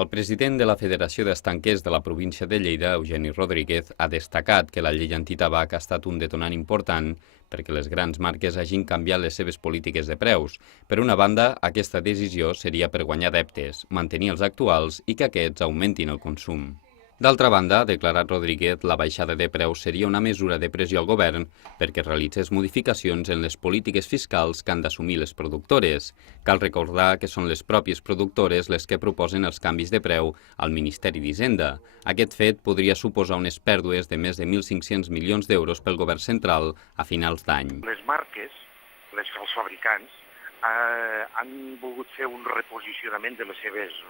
El president de la Federació d'Estanquers de la província de Lleida, Eugeni Rodríguez, ha destacat que la llei antitabac ha estat un detonant important perquè les grans marques hagin canviat les seves polítiques de preus. Per una banda, aquesta decisió seria per guanyar adeptes, mantenir els actuals i que aquests augmentin el consum. D'altra banda, ha declarat Rodríguez, la baixada de preus seria una mesura de pressió al govern perquè realitzés modificacions en les polítiques fiscals que han d'assumir les productores. Cal recordar que són les pròpies productores les que proposen els canvis de preu al Ministeri d'Hisenda. Aquest fet podria suposar unes pèrdues de més de 1.500 milions d'euros pel govern central a finals d'any. Les marques, els fabricants, han volgut fer un reposicionament de les seves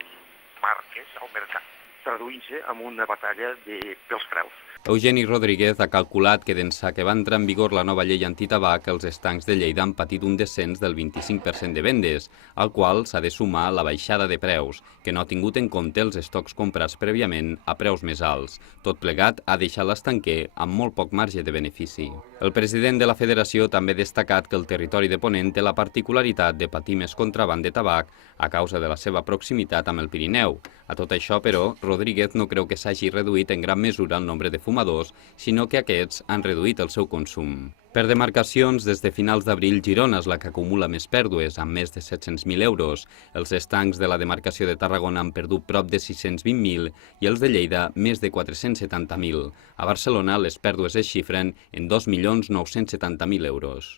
marques al mercat, traduint-se en una batalla pels preus. Eugeni Rodríguez ha calculat que d'ençà que va entrar en vigor la nova llei antitabac, els estancs de Lleida han patit un descens del 25% de vendes, al qual s'ha de sumar la baixada de preus, que no ha tingut en compte els estocs comprats prèviament a preus més alts. Tot plegat ha deixat l'estanquer amb molt poc marge de benefici. El president de la Federació també ha destacat que el territori de Ponent té la particularitat de patir més contraban de tabac a causa de la seva proximitat amb el Pirineu. A tot això, però, Rodríguez no creu que s'hagi reduït en gran mesura el nombre de fumadors, sinó que aquests han reduït el seu consum. Per demarcacions, des de finals d'abril, Girona és la que acumula més pèrdues, amb més de 700.000 euros. Els estancs de la demarcació de Tarragona han perdut prop de 620.000 i els de Lleida més de 470.000. A Barcelona, les pèrdues es xifren en 2.970.000 euros.